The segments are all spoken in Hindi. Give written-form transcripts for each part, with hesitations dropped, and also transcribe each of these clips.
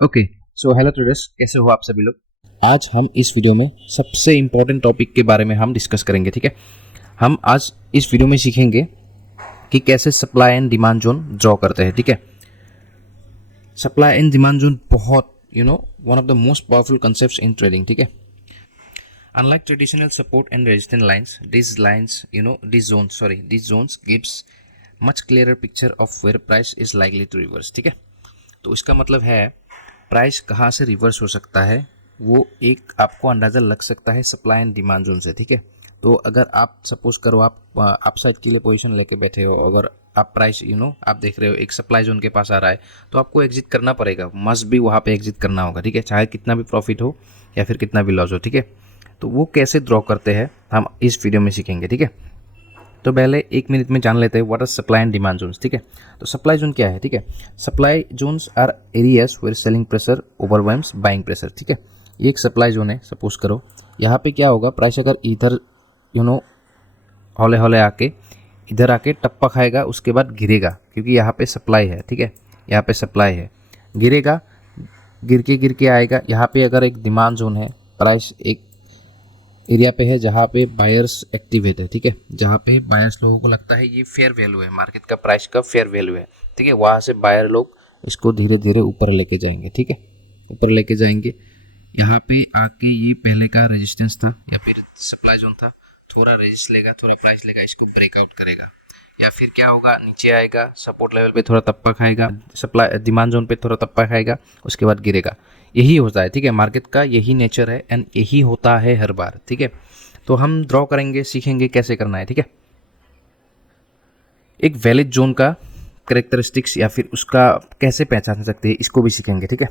ओके, सो हेलो ट्रेडर्स, कैसे हो आप सभी लोग। आज हम इस वीडियो में सबसे इम्पोर्टेंट टॉपिक के बारे में हम डिस्कस करेंगे। ठीक है, हम आज इस वीडियो में सीखेंगे कि कैसे supply and demand zone draw करते हैं। ठीक है, सप्लाई एंड डिमांड जोन बहुत one of the most powerful concepts in trading. ठीक है, unlike traditional support and resistance lines, these zones gives much clearer picture of where price is likely to reverse। ठीक है, तो इसका मतलब है प्राइस कहाँ से रिवर्स हो सकता है, वो एक आपको अंदाज़ा लग सकता है सप्लाई एंड डिमांड जोन से। ठीक है, तो अगर आप सपोज करो आप साइड के लिए पोजीशन लेके बैठे हो, अगर आप प्राइस आप देख रहे हो एक सप्लाई जोन के पास आ रहा है, तो आपको एग्जिट करना पड़ेगा, मस्ट भी वहाँ पे एग्जिट करना होगा। ठीक है, चाहे कितना भी प्रॉफिट हो या फिर कितना भी लॉस हो। ठीक है, तो वो कैसे ड्रॉ करते हैं हम इस वीडियो में सीखेंगे। ठीक है, तो पहले 1 मिनट में जान लेते हैं what are supply and demand zones. ठीक है, तो सप्लाई जोन क्या है। ठीक है, supply zones are areas where selling pressure overwhelms buying pressure. ठीक है, ये एक सप्लाई जोन है। सपोज करो यहाँ पे क्या होगा, प्राइस अगर इधर हौले हौले आके इधर आके टप्पा खाएगा, उसके बाद गिरेगा, क्योंकि यहाँ पे सप्लाई है। ठीक है, यहाँ पे सप्लाई है, गिरेगा, गिर के आएगा। यहाँ पे अगर एक डिमांड जोन है, प्राइस एक एरिया पे है जहाँ पे बायर्स एक्टिवेट है। ठीक है, जहाँ पे बायर्स लोगों को लगता है ये फेयर वैल्यू है, मार्केट का प्राइस का फेयर वैल्यू है। ठीक है, वहाँ से बायर लोग इसको धीरे धीरे ऊपर लेके जाएंगे। ठीक है, ऊपर लेके जाएंगे। यहाँ पे आके ये पहले का रेजिस्टेंस था या फिर सप्लाई जोन था, थोड़ा रेजिस्ट लेगा, थोड़ा प्राइस लेगा, इसको ब्रेकआउट करेगा, या फिर क्या होगा, नीचे आएगा, सपोर्ट लेवल पे थोड़ा तप्पा खाएगा, सप्लाई डिमांड जोन पे थोड़ा तप्पा खाएगा, उसके बाद गिरेगा। यही होता है। ठीक है, मार्केट का यही नेचर है एंड यही होता है हर बार। ठीक है, तो हम ड्रॉ करेंगे, सीखेंगे कैसे करना है। ठीक है, एक वैलिड जोन का करेक्टरिस्टिक्स या फिर उसका कैसे पहचान सकते हैं, इसको भी सीखेंगे। ठीक है,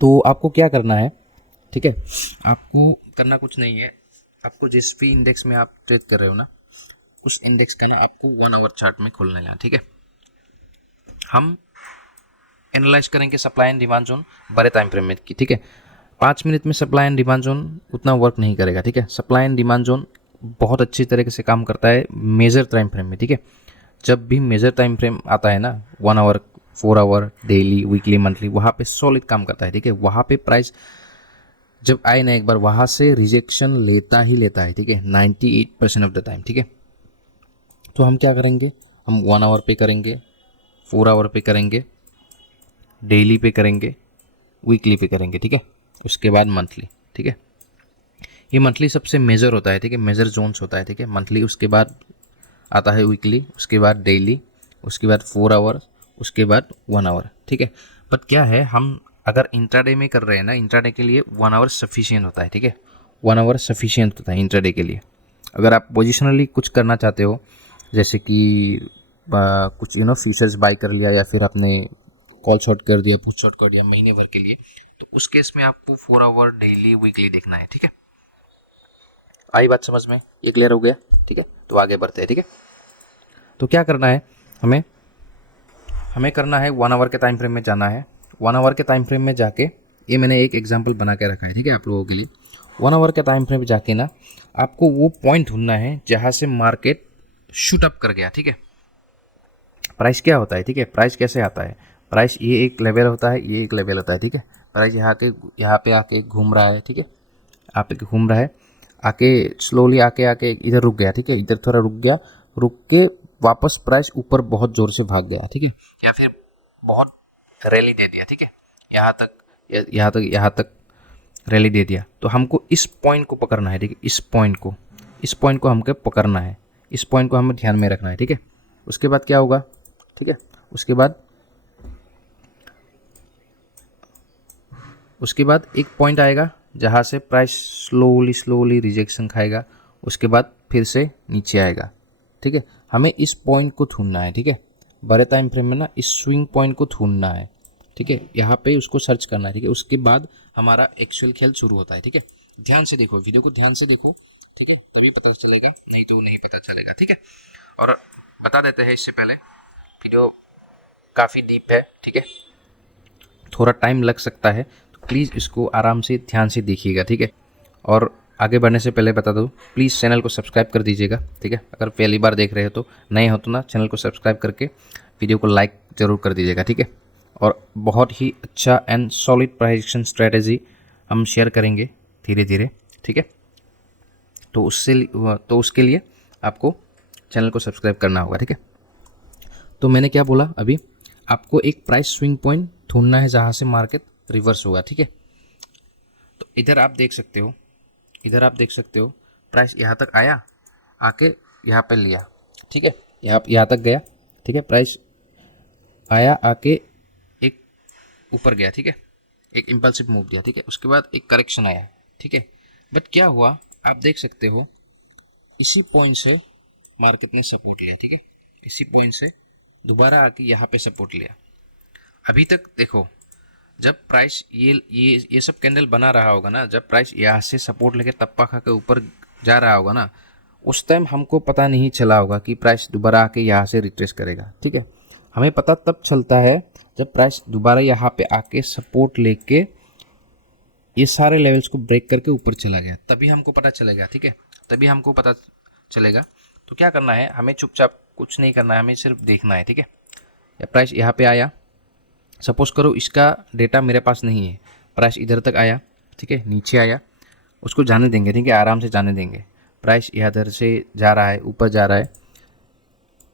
तो आपको क्या करना है। ठीक है, आपको करना कुछ नहीं है, आपको जिस भी इंडेक्स में आप ट्रेड कर रहे हो ना, उस इंडेक्स का ना आपको 1 आवर चार्ट में खोलना है। ठीक है, हम एनालाइज करेंगे सप्लाई एंड डिमांड जोन बड़े टाइम फ्रेम में की। ठीक है, 5 मिनट में सप्लाई एंड डिमांड जोन उतना वर्क नहीं करेगा। ठीक है, सप्लाई एंड डिमांड जोन बहुत अच्छी तरीके से काम करता है मेजर टाइम फ्रेम में। ठीक है, जब भी मेजर टाइम फ्रेम आता है ना, 1 hour, 4 hour, daily, weekly, monthly, वहाँ पे सॉलिड काम करता है। ठीक है, वहाँ पे प्राइस जब आए ना एक बार, वहाँ से रिजेक्शन लेता ही लेता है। ठीक है, 98% ऑफ द टाइम। ठीक है, तो हम क्या करेंगे, हम 1 आवर पे करेंगे, 4 आवर पे करेंगे, डेली पे करेंगे, वीकली पे करेंगे। ठीक है, उसके बाद मंथली। ठीक है, ये मंथली सबसे मेजर होता है। ठीक है, मेजर जोन्स होता है। ठीक है, मंथली, उसके बाद आता है वीकली, उसके बाद डेली, उसके बाद 4 आवर, उसके बाद 1 आवर। ठीक है, बट क्या है, हम अगर इंट्राडे में कर रहे हैं ना, इंट्राडे के लिए 1 आवर सफिशियंट होता है। ठीक है, 1 आवर सफिशियंट होता है इंट्राडे के लिए। अगर आप पोजिशनली कुछ करना चाहते हो, जैसे कि कुछ फ्यूचर्स बाई कर लिया, या फिर आपने कॉल शॉर्ट कर दिया, पुट शॉर्ट कर दिया महीने भर के लिए, तो उस केस में आपको 4 आवर, डेली, वीकली देखना है। ठीक है, आई बात समझ में, ये क्लियर हो गया। ठीक है, तो आगे बढ़ते हैं। ठीक है, तो क्या करना है, हमें हमें करना है 1 आवर के टाइम फ्रेम में जाना है। 1 आवर के टाइम फ्रेम में जाके, ये मैंने एक एग्जांपल बना के रखा है। ठीक है, आप लोगों के लिए 1 आवर के टाइम फ्रेम में जाके ना, आपको वो पॉइंट ढूंढना है जहाँ से मार्केट शूट अप कर गया। ठीक है, प्राइस क्या होता है। ठीक है, प्राइस कैसे आता है, प्राइस ये एक लेवल होता है, ये एक लेवल होता है। ठीक है, प्राइस यहाँ पे आके घूम रहा है। ठीक है, आप घूम रहा है, आके स्लोली आके आके इधर रुक गया। ठीक है, इधर थोड़ा रुक गया, रुक के वापस प्राइस ऊपर बहुत ज़ोर से भाग गया। ठीक है, या फिर बहुत रैली दे दिया। ठीक है, यहाँ तक रैली दे दिया, तो हमको इस पॉइंट को पकड़ना है। ठीक है, इस पॉइंट को हमको पकड़ना है, इस पॉइंट को हमें ध्यान में रखना है। ठीक है, उसके बाद क्या होगा, ठीक है, उसके बाद एक पॉइंट आएगा जहाँ से प्राइस स्लोली रिजेक्शन खाएगा, उसके बाद फिर से नीचे आएगा। ठीक है, हमें इस पॉइंट को ढूंढना है। ठीक है, बड़े टाइम फ्रेम में ना इस स्विंग पॉइंट को ढूंढना है। ठीक है, यहाँ पे उसको सर्च करना है। ठीक है, उसके बाद हमारा एक्चुअल खेल शुरू होता है। ठीक है, ध्यान से देखो, वीडियो को ध्यान से देखो। ठीक है, तभी पता चलेगा, नहीं तो नहीं पता चलेगा। ठीक है, और बता देते हैं इससे पहले, वीडियो काफ़ी डीप है। ठीक है, थोड़ा टाइम लग सकता है, तो प्लीज़ इसको आराम से ध्यान से देखिएगा। ठीक है, और आगे बढ़ने से पहले बता दूँ, प्लीज़ चैनल को सब्सक्राइब कर दीजिएगा। ठीक है, अगर पहली बार देख रहे हो तो, नए हो तो ना चैनल को सब्सक्राइब करके वीडियो को लाइक ज़रूर कर दीजिएगा। ठीक है, और बहुत ही अच्छा and solid price action strategy हम शेयर करेंगे धीरे धीरे, ठीक है। तो उसके लिए आपको चैनल को सब्सक्राइब करना होगा, ठीक है। तो मैंने क्या बोला अभी, आपको एक प्राइस स्विंग पॉइंट ढूंढना है जहाँ से मार्केट रिवर्स होगा, ठीक है। तो इधर आप देख सकते हो, प्राइस यहाँ तक आया, आके यहाँ पे लिया, ठीक है। यहाँ तक गया, ठीक है। प्राइस आया, आके एक ऊपर गया, ठीक है, एक इम्पल्सिव मूव दिया, ठीक है। उसके बाद एक करेक्शन आया, ठीक है। बट क्या हुआ, आप देख सकते हो इसी पॉइंट से मार्केट ने सपोर्ट लिया, ठीक है। इसी पॉइंट से दोबारा आके यहाँ पे सपोर्ट लिया। अभी तक देखो, जब प्राइस ये सब कैंडल बना रहा होगा ना, जब प्राइस यहाँ से सपोर्ट लेके तप्पा खा के ऊपर जा रहा होगा ना, उस टाइम हमको पता नहीं चला होगा कि प्राइस दोबारा आके यहाँ से रिट्रेस करेगा, ठीक है। हमें पता तब चलता है जब प्राइस दोबारा यहाँ पे आके सपोर्ट लेके ये सारे लेवल्स को ब्रेक करके ऊपर चला गया, तभी हमको पता चलेगा, ठीक है। तभी हमको पता चलेगा। तो क्या करना है, हमें चुपचाप कुछ नहीं करना है, हमें सिर्फ देखना है, ठीक है। या प्राइस यहाँ पे आया, सपोज करो इसका डेटा मेरे पास नहीं है, प्राइस इधर तक आया, ठीक है, नीचे आया, उसको जाने देंगे, ठीक है, आराम से जाने देंगे। प्राइस इधर से जा रहा है, ऊपर जा रहा है,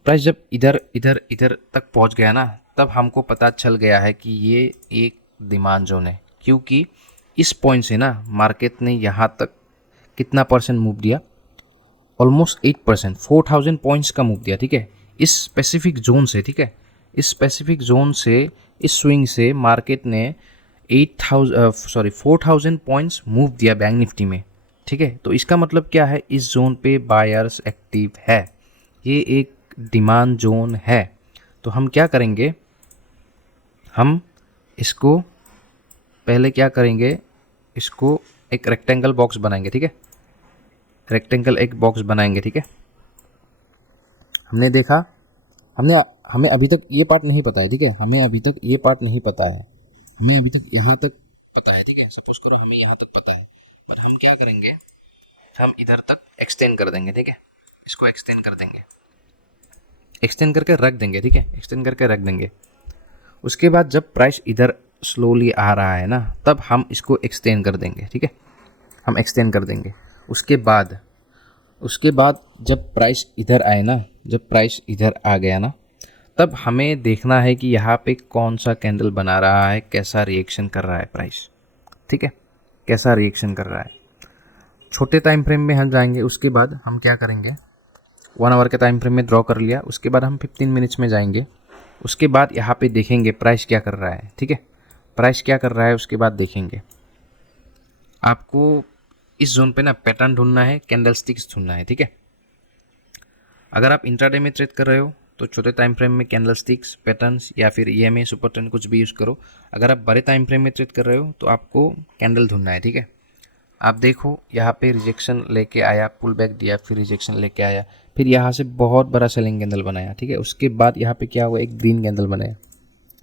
प्राइस जब इधर इधर इधर तक पहुंच गया ना, तब हमको पता चल गया है कि ये एक डिमांड जोन है, क्योंकि इस पॉइंट से ना मार्केट ने यहाँ तक कितना परसेंट मूव दिया, ऑलमोस्ट 8%, 4000 पॉइंट्स का मूव दिया, ठीक है, इस स्पेसिफिक जोन से, ठीक है। इस स्पेसिफिक जोन से, इस स्विंग से मार्केट ने 4000 पॉइंट्स मूव दिया बैंक निफ्टी में, ठीक है। तो इसका मतलब क्या है, इस जोन पे बायर्स एक्टिव है, ये एक डिमांड जोन है। तो हम क्या करेंगे, हम इसको पहले क्या करेंगे, इसको एक रेक्टेंगल बॉक्स बनाएंगे, ठीक है, रेक्टेंगल एक बॉक्स बनाएंगे, ठीक है। हमने देखा, हमें अभी तक ये पार्ट नहीं पता है, ठीक है, हमें अभी तक ये पार्ट नहीं पता है, हमें अभी तक यहाँ तक पता है, ठीक है। सपोज करो हमें यहाँ तक पता है, पर हम क्या करेंगे, हम इधर तक एक्सटेंड कर देंगे, ठीक है, इसको एक्सटेंड कर देंगे, एक्सटेंड करके रख देंगे, ठीक है, एक्सटेंड करके रख देंगे। उसके बाद जब प्राइस इधर स्लोली आ रहा है ना, तब हम इसको एक्सटेंड कर देंगे, ठीक है, हम एक्सटेंड कर देंगे। उसके बाद जब प्राइस इधर आए ना, जब प्राइस इधर आ गया ना, तब हमें देखना है कि यहाँ पे कौन सा कैंडल बना रहा है, कैसा रिएक्शन कर रहा है प्राइस, ठीक है, कैसा रिएक्शन कर रहा है। छोटे टाइम फ्रेम में हम जाएंगे, उसके बाद हम क्या करेंगे, 1 आवर के टाइम फ्रेम में ड्रॉ कर लिया, उसके बाद हम 15 मिनट्स में जाएंगे, उसके बाद यहाँ पे देखेंगे प्राइस क्या कर रहा है, ठीक है, प्राइस क्या कर रहा है, उसके बाद देखेंगे। आपको इस जोन पे ना पैटर्न ढूंढना है, कैंडल स्टिक्स ढूंढना है, ठीक है। अगर आप इंट्राडे में ट्रेड कर रहे हो तो छोटे टाइम फ्रेम में कैंडल स्टिक्स, पैटर्न्स या फिर EMA सुपर ट्रेंड कुछ भी यूज़ करो। अगर आप बड़े टाइम फ्रेम में ट्रेड कर रहे हो तो आपको कैंडल ढूंढना है, ठीक है। आप देखो यहाँ पे रिजेक्शन लेके आया, पुल बैक दिया, फिर रिजेक्शन लेके आया, फिर यहाँ से बहुत बड़ा सेलिंग कैंडल बनाया, ठीक है। उसके बाद यहाँ पे क्या हुआ, एक ग्रीन कैंडल बनाया,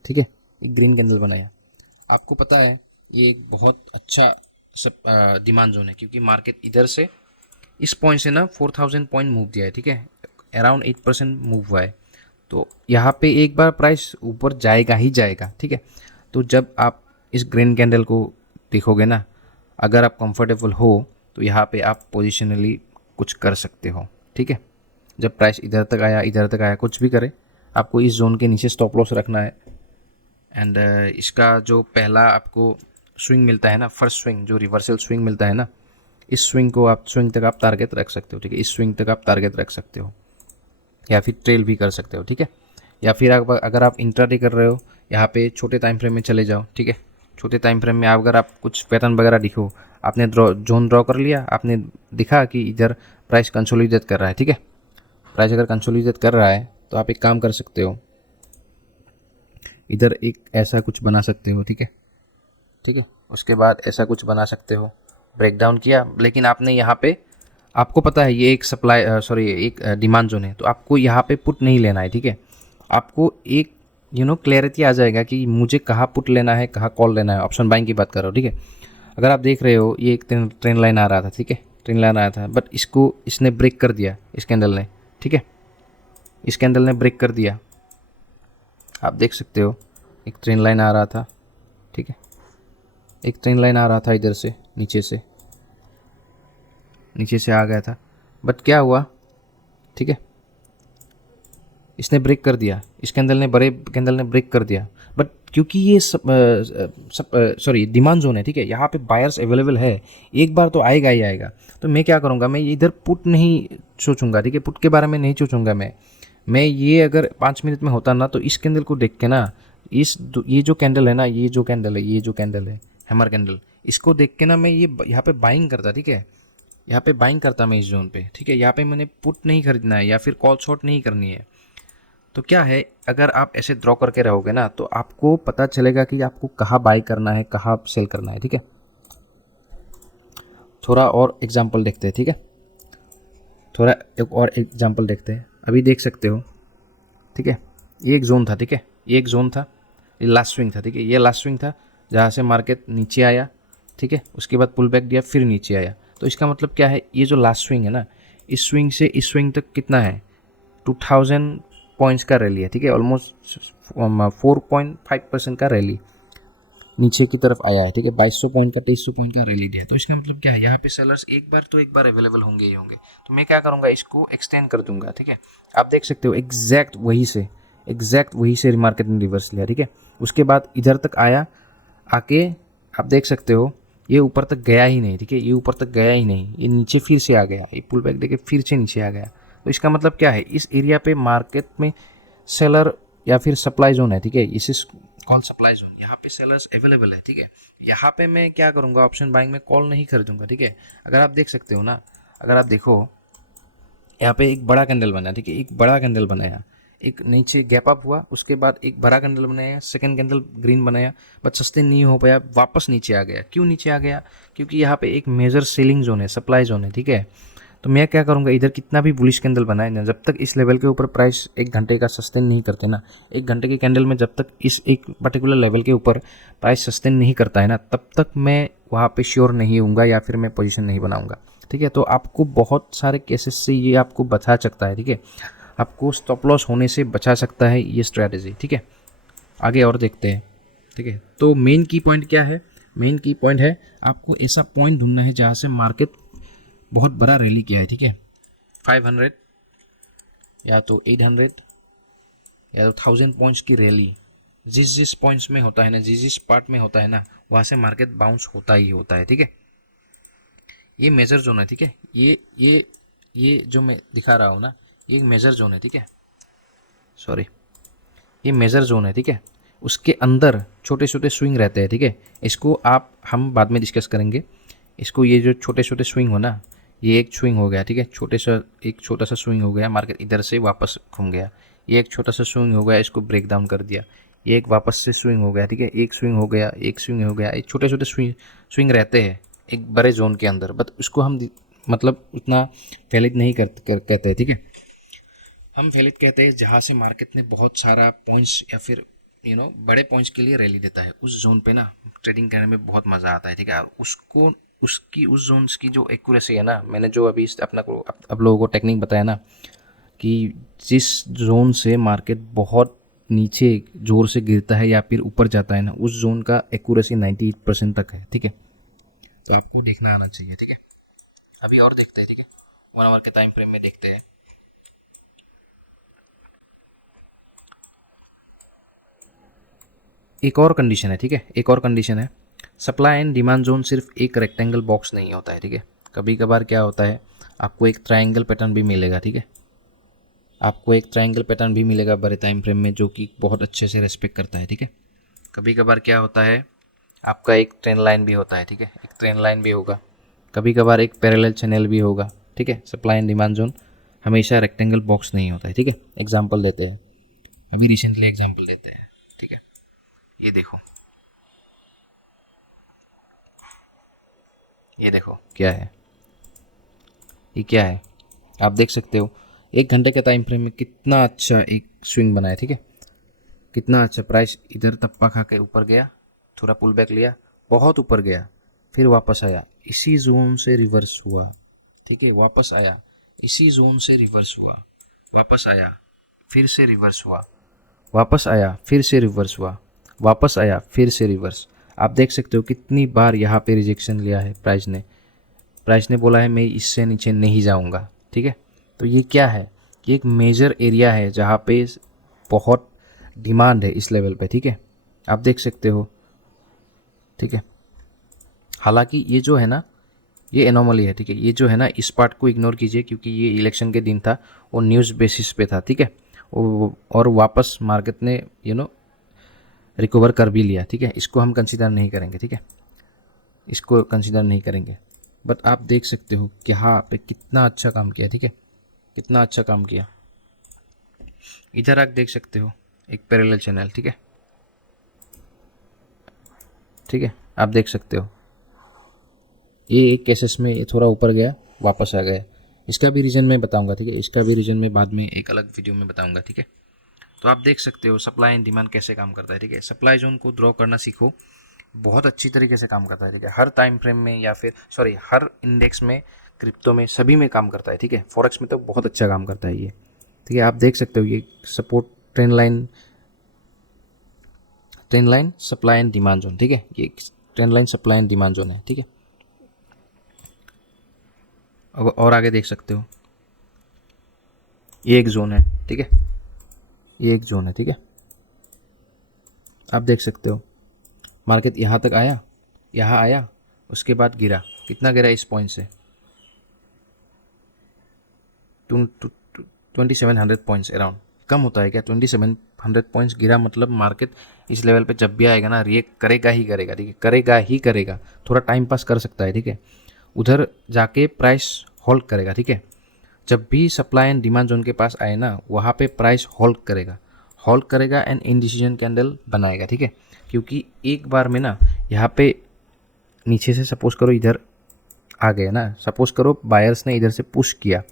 ठीक है, एक ग्रीन कैंडल बनाया। आपको पता है ये एक बहुत अच्छा डिमांड जोन है, क्योंकि मार्केट इधर से इस पॉइंट से ना 4000 पॉइंट मूव दिया है, ठीक है, अराउंड 8% मूव हुआ है। तो यहाँ पे एक बार प्राइस ऊपर जाएगा ही जाएगा, ठीक है। तो जब आप इस ग्रीन कैंडल को देखोगे ना, अगर आप कंफर्टेबल हो तो यहाँ पे आप पोजिशनली कुछ कर सकते हो, ठीक है। जब प्राइस इधर तक आया, कुछ भी करे, आपको इस जोन के नीचे स्टॉप लॉस रखना है। एंड इसका जो पहला आपको स्विंग मिलता है ना, फर्स्ट स्विंग जो रिवर्सल स्विंग मिलता है ना, इस स्विंग तक आप टारगेट रख सकते हो, ठीक है, इस स्विंग तक आप टारगेट रख सकते हो, या फिर ट्रेल भी कर सकते हो, ठीक है। या फिर अगर आप इंट्राडे कर रहे हो, यहाँ पे छोटे टाइम फ्रेम में चले जाओ, ठीक है। छोटे टाइम फ्रेम में अगर आप कुछ पैटर्न वगैरह दिखो, आपने जोन ड्रॉ कर लिया, आपने दिखा कि इधर प्राइस कंसोलिडेट कर रहा है, ठीक है। प्राइस अगर कंसोलिडेट कर रहा है तो आप एक काम कर सकते हो, इधर एक ऐसा कुछ बना सकते हो, ठीक है, ठीक है। उसके बाद ऐसा कुछ बना सकते हो, ब्रेक डाउन किया, लेकिन आपने यहाँ पे, आपको पता है ये एक एक डिमांड जोन है, तो आपको यहाँ पे पुट नहीं लेना है, ठीक है। आपको एक क्लैरिटी आ जाएगा कि मुझे कहाँ पुट लेना है, कहाँ कॉल लेना है। ऑप्शन बाइंग की बात कर रहा हूँ, ठीक है। अगर आप देख रहे हो ये एक ट्रेंड लाइन आ रहा था, ठीक है, ट्रेंड लाइन आया था, बट इसने ब्रेक कर दिया, इस कैंडल ने, ठीक है, इस कैंडल ने ब्रेक कर दिया। आप देख सकते हो एक ट्रेन लाइन आ रहा था, ठीक है, एक ट्रेन लाइन आ रहा था इधर से, नीचे से आ गया था, बट क्या हुआ, ठीक है, इसने ब्रेक कर दिया, इस कैंडल ने, बड़े कैंडल ने ब्रेक कर दिया, बट क्योंकि ये सॉरी डिमांड जोन है, ठीक है, यहाँ पे बायर्स अवेलेबल है, एक बार तो आएगा ही आएगा। तो मैं क्या करूँगा, मैं इधर पुट नहीं सोचूंगा, ठीक है, पुट के बारे में नहीं सोचूंगा मैं ये अगर 5 मिनट में होता ना, तो इस कैंडल को देख के ना, ये जो कैंडल है ना, ये जो कैंडल है हैमर कैंडल, इसको देख के ना मैं ये यहाँ पे बाइंग करता, ठीक है, यहाँ पे बाइंग करता मैं इस जोन पे, ठीक है, यहाँ पे मैंने पुट नहीं खरीदना है या फिर कॉल शॉर्ट नहीं करनी है। तो क्या है, अगर आप ऐसे ड्रॉ करके रहोगे ना, तो आपको पता चलेगा कि आपको कहाँ बाय करना है, कहाँ सेल करना है, ठीक है। थोड़ा और एग्जांपल देखते हैं, ठीक है, थोड़ा एक और एग्जांपल देखते हैं। अभी देख सकते हो, ठीक है, ये एक जोन था, ठीक है, ये एक जोन था, ये लास्ट स्विंग था, ठीक है, ये लास्ट स्विंग था जहाँ से मार्केट नीचे आया, ठीक है, उसके बाद पुल बैक दिया, फिर नीचे आया। तो इसका मतलब क्या है, ये जो लास्ट स्विंग है ना, इस स्विंग से इस स्विंग तक कितना है, 2000 पॉइंट्स का रैली है, ठीक है, ऑलमोस्ट 4.5% का रैली नीचे की तरफ आया है, ठीक है, 2200 पॉइंट का 2300 पॉइंट का रैली दिया है। तो इसका मतलब क्या है, यहाँ पे सेलर्स एक बार अवेलेबल होंगे ही होंगे। तो मैं क्या करूँगा, इसको एक्सटेंड कर दूंगा, ठीक है। आप देख सकते हो एग्जैक्ट वही से मार्केट ने रिवर्स लिया, ठीक है। उसके बाद इधर तक आया, आके आप देख सकते हो ये ऊपर तक गया ही नहीं, ठीक है, ये ऊपर तक गया ही नहीं, ये नीचे फिर से आ गया, ये पुल बैक देके फिर से नीचे आ गया। तो इसका मतलब क्या है, इस एरिया पे मार्केट में सेलर या फिर सप्लाई जोन है, ठीक है, इसे कॉल सप्लाई जोन, यहाँ पे सेलर्स अवेलेबल है, ठीक है। यहाँ पे मैं क्या करूँगा, ऑप्शन बाइंग में कॉल नहीं खरीदूंगा, ठीक है। अगर आप देख सकते हो ना, अगर आप देखो यहाँ पे एक बड़ा कैंडल बना, ठीक है, एक बड़ा कैंडल बनाया, एक नीचे गैप अप हुआ, उसके बाद एक बड़ा कैंडल बनाया, सेकंड कैंडल ग्रीन बनाया, बट सस्टेन नहीं हो पाया, वापस नीचे आ गया। क्यों नीचे आ गया, क्योंकि यहाँ पे एक मेजर सेलिंग जोन है, सप्लाई जोन है, ठीक है। तो मैं क्या करूँगा, इधर कितना भी बुलिश कैंडल बनाए ना, जब तक इस लेवल के ऊपर प्राइस एक घंटे का सस्टेन नहीं करते ना, एक घंटे के कैंडल में जब तक इस एक पर्टिकुलर लेवल के ऊपर प्राइस सस्टेन नहीं करता है ना, तब तक मैं वहाँ पे श्योर नहीं हूँगा या फिर मैं पोजीशन नहीं बनाऊँगा, ठीक है। तो आपको बहुत सारे केसेस से ये आपको बचा सकता है, ठीक है, आपको स्टॉप लॉस होने से बचा सकता है ये स्ट्रैटेजी, ठीक है। आगे और देखते हैं, ठीक है। तो मेन की पॉइंट क्या है, मेन की पॉइंट है आपको ऐसा पॉइंट ढूंढना है जहाँ से मार्केट बहुत बड़ा रैली किया है, ठीक है, 500 या तो 800 या तो 1000 पॉइंट्स की रैली, जिस पॉइंट्स में होता है ना, जिस पार्ट में होता है ना, वहाँ से मार्केट बाउंस होता ही होता है, ठीक है। ये मेजर जोन है, ठीक है, ये जो मैं दिखा रहा हूँ ना, ये एक मेजर जोन है, ठीक है, सॉरी, ये मेजर जोन है, ठीक है। उसके अंदर छोटे छोटे स्विंग रहते हैं, ठीक है, इसको हम बाद में डिस्कस करेंगे। इसको ये जो छोटे छोटे स्विंग हो ना, ये एक स्विंग हो गया, ठीक है, एक छोटा सा स्विंग हो गया, मार्केट इधर से वापस घूम गया, ये एक छोटा सा स्विंग हो गया, इसको ब्रेक डाउन कर दिया, ये एक वापस से स्विंग हो गया, ठीक है, एक स्विंग हो गया, एक स्विंग हो गया, एक छोटे छोटे स्विंग रहते हैं एक बड़े जोन के अंदर, बट उसको हम मतलब उतना वैलिड नहीं कहते हैं, ठीक है। हम वैलिड कहते हैं जहाँ से मार्केट ने बहुत सारा पॉइंट्स या फिर बड़े पॉइंट्स के लिए रैली देता है, उस जोन पे ना ट्रेडिंग करने में बहुत मज़ा आता है, ठीक है। उसको उस जोन्स की जो एक्यूरेसी है ना, मैंने जो अभी अपना को आप लोगों को टेक्निक बताया ना, कि जिस जोन से मार्केट बहुत नीचे जोर से गिरता है या फिर ऊपर जाता है ना, उस जोन का एक्यूरेसी 98% तक है, ठीक है। तो आपको देखना आना चाहिए, ठीक है। अभी और देखते हैं, ठीक है, 1 आवर के टाइम फ्रेम में देखते हैं। एक और कंडीशन है, ठीक है, एक और कंडीशन है, सप्लाई एंड डिमांड जोन सिर्फ एक रेक्टेंगल बॉक्स नहीं होता है, ठीक है। कभी कभार क्या होता है, आपको एक ट्रायंगल पैटर्न भी मिलेगा, ठीक है, आपको एक ट्रायंगल पैटर्न भी मिलेगा बड़े टाइम फ्रेम में, जो कि बहुत अच्छे से रेस्पेक्ट करता है, ठीक है। कभी कभार क्या होता है, आपका एक ट्रेन लाइन भी होता है, ठीक है, एक ट्रेन लाइन भी होगा, कभी कभार एक पैरेलल चैनल भी होगा, ठीक है। सप्लाई एंड डिमांड जोन हमेशा रेक्टेंगल बॉक्स नहीं होता है, ठीक है। एग्जाम्पल देते हैं, अभी रिसेंटली एग्जाम्पल देते हैं, ठीक है। ये देखो, ये देखो क्या है, ये क्या है, आप देख सकते हो एक घंटे के टाइम फ्रेम में कितना अच्छा एक स्विंग बना है, ठीक है, कितना अच्छा। प्राइस इधर टप्पा खा के ऊपर गया, थोड़ा पुल बैक लिया, बहुत ऊपर गया, फिर वापस आया, इसी जोन से रिवर्स हुआ, ठीक है, वापस आया, इसी जोन से रिवर्स हुआ, वापस आया, फिर से रिवर्स हुआ, वापस आया, फिर से रिवर्स हुआ, वापस आया, फिर से रिवर्स। आप देख सकते हो कितनी बार यहाँ पे रिजेक्शन लिया है प्राइस ने बोला है मैं इससे नीचे नहीं जाऊँगा, ठीक है। तो ये क्या है, ये एक मेजर एरिया है जहाँ पे बहुत डिमांड है इस लेवल पे, ठीक है। आप देख सकते हो, ठीक है। हालांकि ये जो है ना, ये एनोमली है, ठीक है। ये जो है ना, इस पार्ट को इग्नोर कीजिए क्योंकि ये इलेक्शन के दिन था और न्यूज़ बेसिस पे था, ठीक है। और वापस मार्केट ने रिकवर कर भी लिया, ठीक है। इसको हम कंसीडर नहीं करेंगे, ठीक है, इसको कंसीडर नहीं करेंगे। बट आप देख सकते हो कि हाँ पे कितना अच्छा काम किया, ठीक है, कितना अच्छा काम किया। इधर आप देख सकते हो एक पैरेलल चैनल, ठीक है, ठीक है। आप देख सकते हो ये एक केसेस में ये थोड़ा ऊपर गया, वापस आ गया। इसका भी रीज़न मैं बताऊंगा, ठीक है, इसका भी रीज़न मैं बाद में एक अलग वीडियो में बताऊंगा, ठीक है। तो आप देख सकते हो सप्लाई एंड डिमांड कैसे काम करता है, ठीक है। सप्लाई जोन को ड्रॉ करना सीखो, बहुत अच्छी तरीके से काम करता है, ठीक है। हर टाइम फ्रेम में या फिर हर इंडेक्स में, क्रिप्टो में, सभी में काम करता है, ठीक है। फॉरेक्स में तो बहुत अच्छा काम करता है ये, ठीक है। आप देख सकते हो ये support trend line supply and demand zone, ठीक है। ये trend line supply and demand zone है, ठीक है। और आगे देख सकते हो ये एक जोन है, ठीक है, ये एक जोन है, ठीक है। आप देख सकते हो मार्केट यहाँ तक आया, यहाँ आया, उसके बाद गिरा। कितना गिरा इस पॉइंट से? 2700 पॉइंट्स अराउंड। कम होता है क्या? 2700 पॉइंट्स गिरा मतलब मार्केट इस लेवल पे जब भी आएगा ना, रिएक्ट करेगा ही करेगा, ठीक है, करेगा ही करेगा। थोड़ा टाइम पास कर सकता है, ठीक है, उधर जाके प्राइस होल्ड करेगा, ठीक है। जब भी सप्लाई एंड डिमांड जोन के पास आए ना, वहाँ पे प्राइस होल्ड करेगा एंड इनडिसीजन कैंडल बनाएगा, ठीक है। क्योंकि एक बार में ना यहाँ पे नीचे से सपोज करो इधर आ गया ना, सपोज करो बायर्स ने इधर से पुश किया,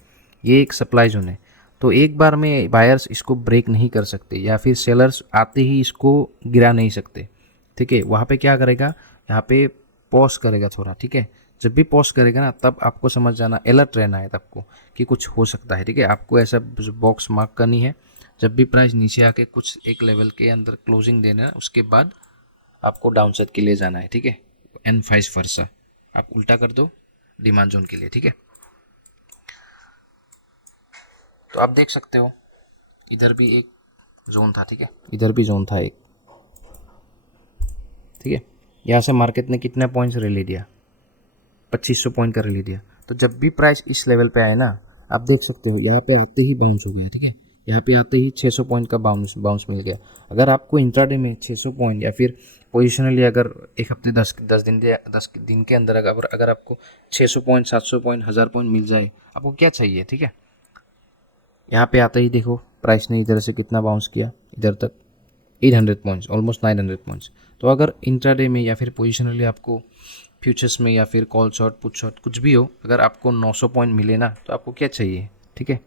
ये एक सप्लाई जोन है, तो एक बार में बायर्स इसको ब्रेक नहीं कर सकते या फिर सेलर्स आते ही इसको गिरा नहीं सकते, ठीक है। वहाँ पे क्या करेगा, यहाँ पे पॉज करेगा थोड़ा, ठीक है। जब भी पॉज करेगा ना, तब आपको समझ जाना, अलर्ट रहना है आपको कि कुछ हो सकता है, ठीक है। आपको ऐसा बॉक्स मार्क करनी है, जब भी प्राइस नीचे आके कुछ एक लेवल के अंदर क्लोजिंग देना है, उसके बाद आपको डाउन साइड के लिए जाना है, ठीक है। एंड वाइस वर्सा, आप उल्टा कर दो डिमांड जोन के लिए, ठीक है। तो आप देख सकते हो इधर भी एक जोन था, ठीक है, इधर भी जोन था एक, ठीक है। यहाँ से मार्केट ने कितना पॉइंट्स रैली दिया? 2500 पॉइंट का रैली दिया। तो जब भी प्राइस इस लेवल पे आए ना, आप देख सकते हो यहाँ पे आते ही बाउंस हो गया, ठीक है। यहाँ पे आते ही 600 पॉइंट का बाउंस मिल गया। अगर आपको इंट्राडे में 600 पॉइंट या फिर पोजिशनली अगर एक हफ्ते 10 दिन के अंदर अगर आपको 600 पॉइंट, 700 पॉइंट, 1000 पॉइंट मिल जाए, आपको क्या चाहिए, ठीक है। यहाँ पे आते ही देखो प्राइस ने इधर से कितना बाउंस किया, इधर तक 800 पॉइंट्स, ऑलमोस्ट 900 पॉइंट्स। तो अगर इंट्राडे में या फिर पोजिशनली आपको फ्यूचर्स में या फिर कॉल शॉर्ट, पुट शॉर्ट, कुछ भी हो, अगर आपको 900 पॉइंट मिले ना, तो आपको क्या चाहिए, ठीक है।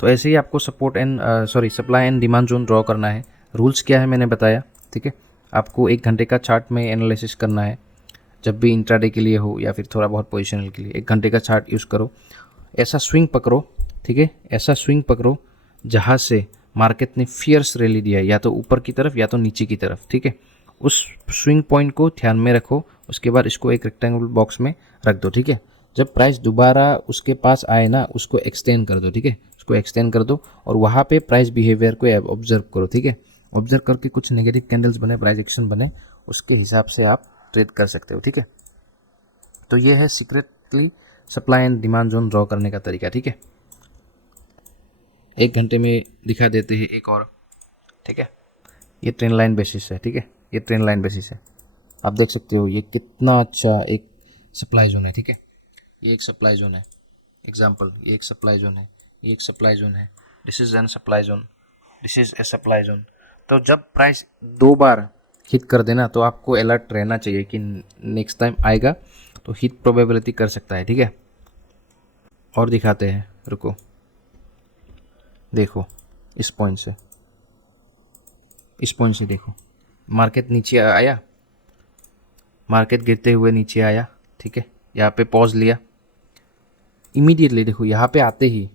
तो ऐसे ही आपको supply and demand zone draw करना है। रूल्स क्या है मैंने बताया, ठीक है। आपको 1 घंटे का चार्ट में एनालिसिस करना है, जब भी इंट्राडे के लिए हो या फिर थोड़ा बहुत पोजिशनल के लिए 1 घंटे का चार्ट यूज़ करो। ऐसा स्विंग पकड़ो, ठीक है, ऐसा स्विंग पकड़ो जहाँ से मार्केट ने फियर्स रैली दिया है, या तो ऊपर की तरफ या तो नीचे की तरफ, ठीक है। उस स्विंग पॉइंट को ध्यान में रखो, उसके बाद इसको एक रेक्टेंगल बॉक्स में रख दो, ठीक है। जब प्राइस दोबारा उसके पास आए ना, उसको एक्सटेंड कर दो, ठीक है, उसको एक्सटेंड कर दो और वहाँ पे प्राइस बिहेवियर को ऑब्जर्व करो, ठीक है। ऑब्जर्व करके कुछ नेगेटिव कैंडल्स बने, प्राइस एक्शन बने, उसके हिसाब से आप ट्रेड कर सकते हो, ठीक है। तो ये है secretly supply and demand zone draw करने का तरीका, ठीक है। 1 घंटे में दिखा देते हैं एक और, ठीक है। ये ट्रेंड लाइन बेसिस है, ठीक है, ये ट्रेंड लाइन बेसिस है। आप देख सकते हो ये कितना अच्छा एक सप्लाई जोन है, ठीक है। ये एक सप्लाई जोन है, एग्जांपल, ये एक सप्लाई जोन है, ये एक सप्लाई जोन है, this is an supply zone, this is a supply zone. तो जब प्राइस 2 बार हिट कर देना, तो आपको अलर्ट रहना चाहिए कि नेक्स्ट टाइम आएगा तो हिट प्रोबेबिलिटी कर सकता है, ठीक है। और दिखाते हैं, रुको, देखो इस पॉइंट से देखो, मार्केट नीचे आया, मार्केट गिरते हुए नीचे आया, ठीक है। यहाँ पे पॉज लिया, इमीडिएटली देखो यहाँ पे आते ही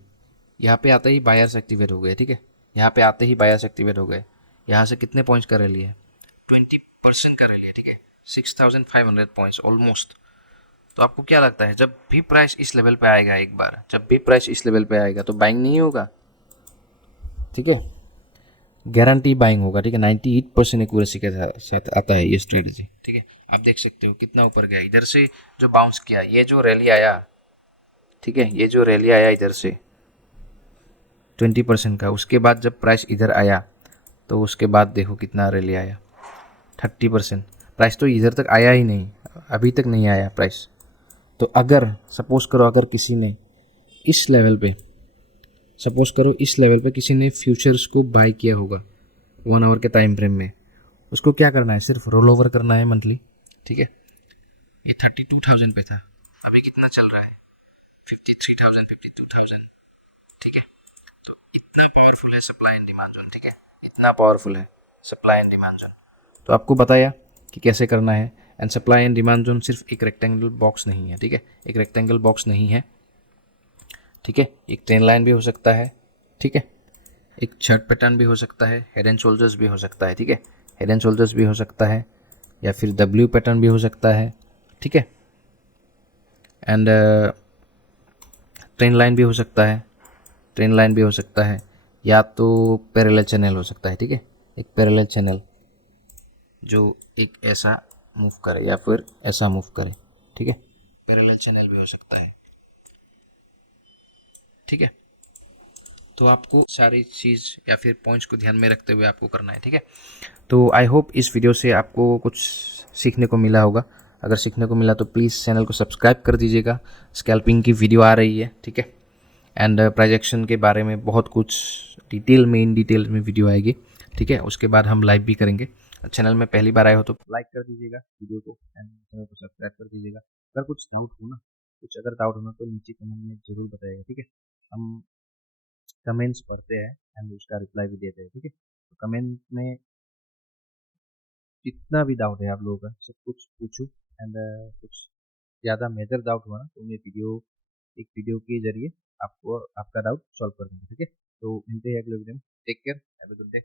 बायर्स एक्टिवेट हो गए, ठीक है। यहाँ पे आते ही बायर्स एक्टिवेट हो गए। यहाँ से कितने पॉइंट्स का रैली है? 20% का रैली है, ठीक है, 6500 पॉइंट्स ऑलमोस्ट। तो आपको क्या लगता है जब भी प्राइस इस लेवल पे आएगा, एक बार जब भी प्राइस इस लेवल पे आएगा तो बाइंग नहीं होगा, ठीक है, गारंटी बाइंग होगा, ठीक है, 98% एक्यूरेसी के साथ आता है ये स्ट्रेटजी, ठीक है। आप देख सकते हो कितना ऊपर गया, इधर से जो बाउंस किया, ये जो रैली आया, ठीक है, ये जो रैली आया इधर से 20% का, उसके बाद जब प्राइस इधर आया तो उसके बाद देखो कितना रैली आया, 30%। प्राइस तो इधर तक आया ही नहीं, अभी तक नहीं आया प्राइस। तो अगर सपोज करो, अगर किसी ने इस लेवल पे, सपोज करो इस लेवल पे किसी ने फ्यूचर्स को बाय किया होगा 1 आवर के टाइम फ्रेम में, उसको क्या करना है, सिर्फ रोल ओवर करना है मंथली, ठीक है। ये 32,000 पे था, अभी कितना चल रहा है, 53,000, 52,000, ठीक है। तो इतना पावरफुल है सप्लाई एंड डिमांड जोन, ठीक है, इतना पावरफुल है सप्लाई एंड डिमांड जोन। तो आपको बताया कि कैसे करना है। And supply and demand zone सिर्फ एक रेक्टेंगल बॉक्स नहीं है, ठीक है, एक रेक्टेंगल बॉक्स नहीं है, ठीक है, एक ट्रेन लाइन भी हो सकता है, ठीक है, एक छर्ट पैटर्न भी हो सकता है, हेड एंड शोल्डर्स भी हो सकता है, ठीक है, हेड एंड शोल्डर्स भी हो सकता है, या फिर डब्ल्यू पैटर्न भी हो सकता है, ठीक है, एंड ट्रेन लाइन भी हो सकता है, ट्रेन लाइन भी हो सकता है, या तो पैरेलल चैनल हो सकता है, ठीक है, एक पैरेलल चैनल जो एक ऐसा मूव करे या फिर ऐसा मूव करे, ठीक है, पैरेलल चैनल भी हो सकता है, ठीक है। तो आपको सारी चीज़ या फिर पॉइंट्स को ध्यान में रखते हुए आपको करना है, ठीक है। तो आई होप इस वीडियो से आपको कुछ सीखने को मिला होगा। अगर सीखने को मिला तो प्लीज़ चैनल को सब्सक्राइब कर दीजिएगा। स्कैल्पिंग की वीडियो आ रही है, ठीक है, एंड प्राइजेक्शन के बारे में बहुत कुछ डिटेल में, इन डिटेल में वीडियो आएगी, ठीक है। उसके बाद हम लाइव भी करेंगे। चैनल में पहली बार आए हो तो लाइक कर दीजिएगा वीडियो को, एंड चैनल को सब्सक्राइब कर दीजिएगा। अगर कुछ डाउट हो ना, कुछ अगर डाउट हो ना तो नीचे कमेंट में ज़रूर बताइएगा, ठीक है। हम कमेंट्स पढ़ते हैं एंड उसका रिप्लाई भी देते हैं, ठीक है। तो कमेंट में जितना भी डाउट है आप लोगों का सब कुछ पूछो, एंड कुछ ज़्यादा मेजर डाउट हुआ ना तो मैं एक वीडियो के जरिए आपको आपका डाउट सॉल्व कर दूँगा, ठीक है। तो मिलते हैं अगले वीडियो में, take care, have a good day.